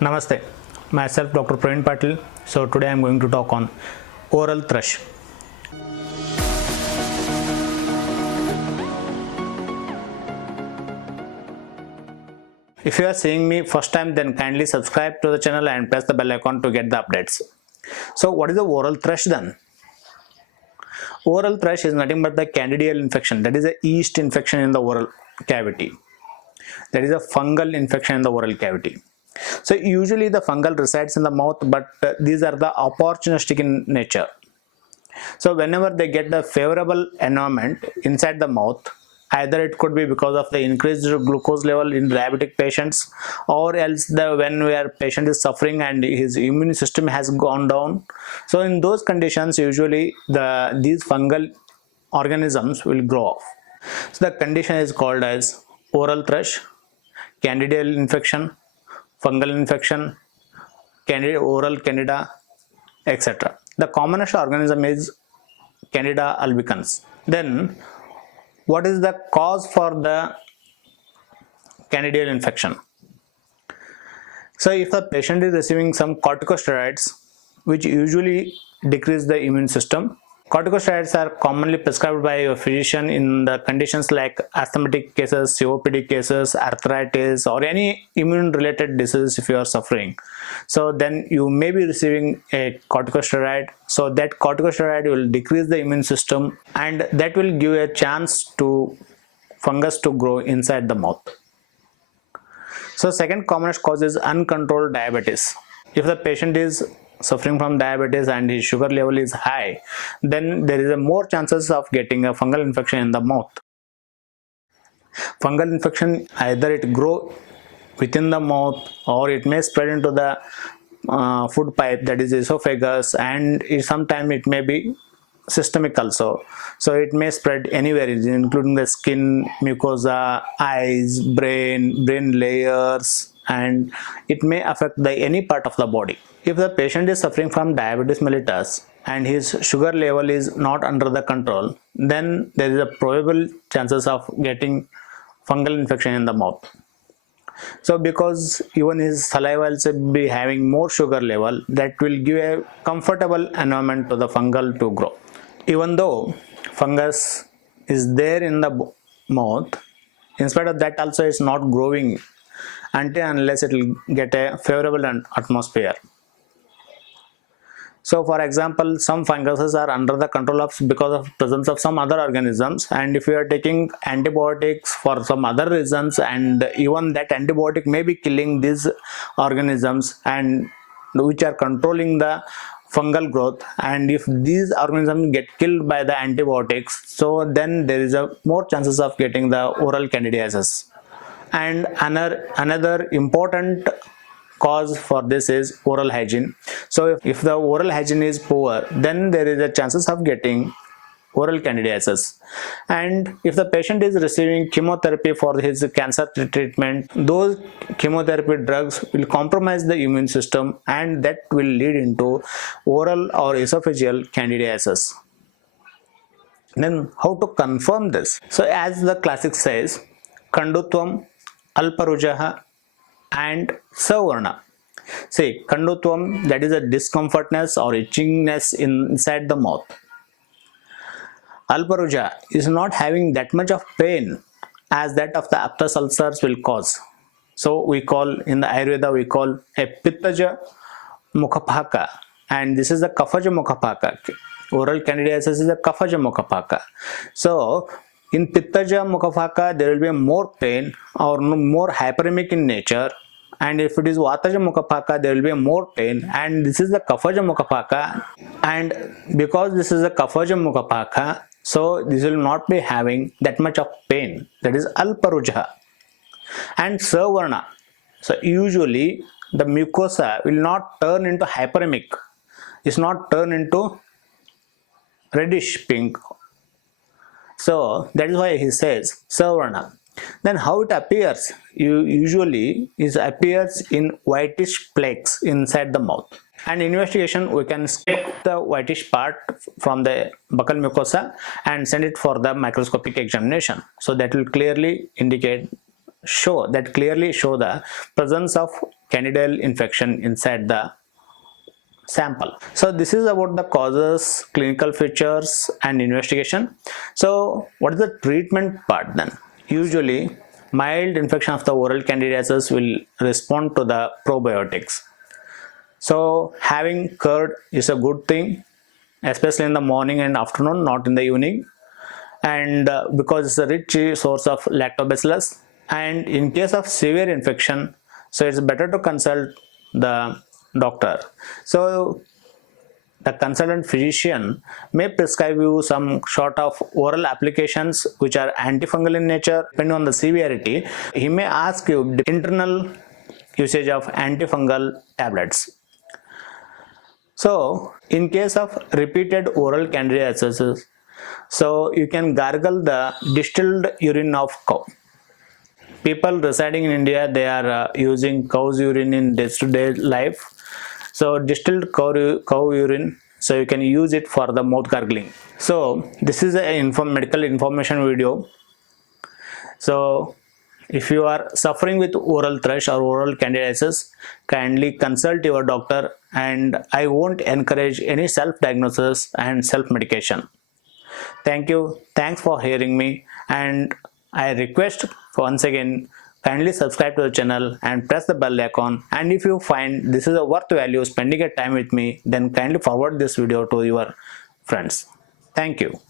Namaste, myself Dr. Praveen Patil. So today I am going to talk on oral thrush. If you are seeing me first time, then kindly subscribe to the channel and press the bell icon to get the updates. So what is the oral thrush then? Oral thrush is nothing but the Candidial infection, that is a yeast infection in the oral cavity. That is a fungal infection in the oral cavity. So usually the fungal resides in the mouth, but these are the opportunistic in nature. So whenever they get the favorable environment inside the mouth, either it could be because of the increased glucose level in diabetic patients, or else when where patient is suffering and his immune system has gone down. So in those conditions, usually these fungal organisms will grow off. So the condition is called as oral thrush, Candidial infection, fungal infection, oral candida, etc. The commonest organism is Candida albicans. Then what is the cause for the Candidial infection? So if the patient is receiving some corticosteroids, which usually decrease the immune system, corticosteroids are commonly prescribed by a physician in the conditions like asthmatic cases, COPD cases, arthritis, or any immune related disease if you are suffering. So then you may be receiving a corticosteroid. So that corticosteroid will decrease the immune system, and that will give a chance to fungus to grow inside the mouth. So second commonest cause is uncontrolled diabetes. If the patient is suffering from diabetes and his sugar level is high, then there is a more chances of getting a fungal infection in the mouth. Fungal infection, either it grow within the mouth or it may spread into the food pipe, that is esophagus, and sometimes it may be systemic also. So it may spread anywhere, including the skin, mucosa, eyes, brain layers, and it may affect any part of the body. If the patient is suffering from diabetes mellitus and his sugar level is not under the control, then there is a probable chances of getting fungal infection in the mouth. So because even his saliva will be having more sugar level, that will give a comfortable environment to the fungal to grow. Even though fungus is there in the mouth, in spite of that also it's not growing until unless it will get a favorable atmosphere. So for example, some funguses are under the control of because of presence of some other organisms, and if you are taking antibiotics for some other reasons, and even that antibiotic may be killing these organisms and which are controlling the fungal growth, and if these organisms get killed by the antibiotics, so then there is a more chances of getting the oral candidiasis. And another important cause for this is oral hygiene. So if the oral hygiene is poor, then there is a chances of getting oral candidiasis. And if the patient is receiving chemotherapy for his cancer treatment, those chemotherapy drugs will compromise the immune system, and that will lead into oral or esophageal candidiasis. Then how to confirm this? So as the classic says, Kandutvam, Alparujaha, and Savarna. See, Kandutvam, that is a discomfortness or itchingness inside the mouth. Alparuja is not having that much of pain as that of the aphthous ulcers will cause. So we call, in the Ayurveda, we call a Pittaja Mukhaphaka, and this is the Kaphaja Mukhaphaka. Oral candidiasis is a Kaphaja Mukhaphaka. So in Pittaja Mukhaphaka, there will be more pain or more hyperemic in nature, and if it is Vataja Mukhaphaka, there will be more pain, and this is the Kaphaja Mukhaphaka. And because this is a Kaphaja Mukhaphaka, so this will not be having that much of pain, that is Alparuja. And Savarna, so usually the mucosa will not turn into hyperemic, it's not turn into reddish pink. So that is why he says Savarna. Then how it appears? Usually it appears in whitish plaques inside the mouth. And investigation, we can take the whitish part from the buccal mucosa and send it for the microscopic examination. So that will clearly show the presence of candidal infection inside the sample. So this is about the causes, clinical features and investigation. So what is the treatment part then? Usually mild infection of the oral candidiasis will respond to the probiotics. So having curd is a good thing, especially in the morning and afternoon, not in the evening, and because it's a rich source of lactobacillus. And in case of severe infection, so it's better to consult the doctor. So the consultant physician may prescribe you some sort of oral applications which are antifungal in nature. Depending on the severity, he may ask you the internal usage of antifungal tablets. So in case of repeated oral candidiasis, so you can gargle the distilled urine of cow. People residing in India, they are using cow's urine in day-to-day life. So distilled cow urine, so you can use it for the mouth gargling. So this is a medical information video. So if you are suffering with oral thrush or oral candidiasis, kindly consult your doctor, and I won't encourage any self-diagnosis and self-medication. Thank you. Thanks for hearing me, and I request once again, kindly subscribe to the channel and press the bell icon. And if you find this is a worth value spending a time with me, then kindly forward this video to your friends. Thank you.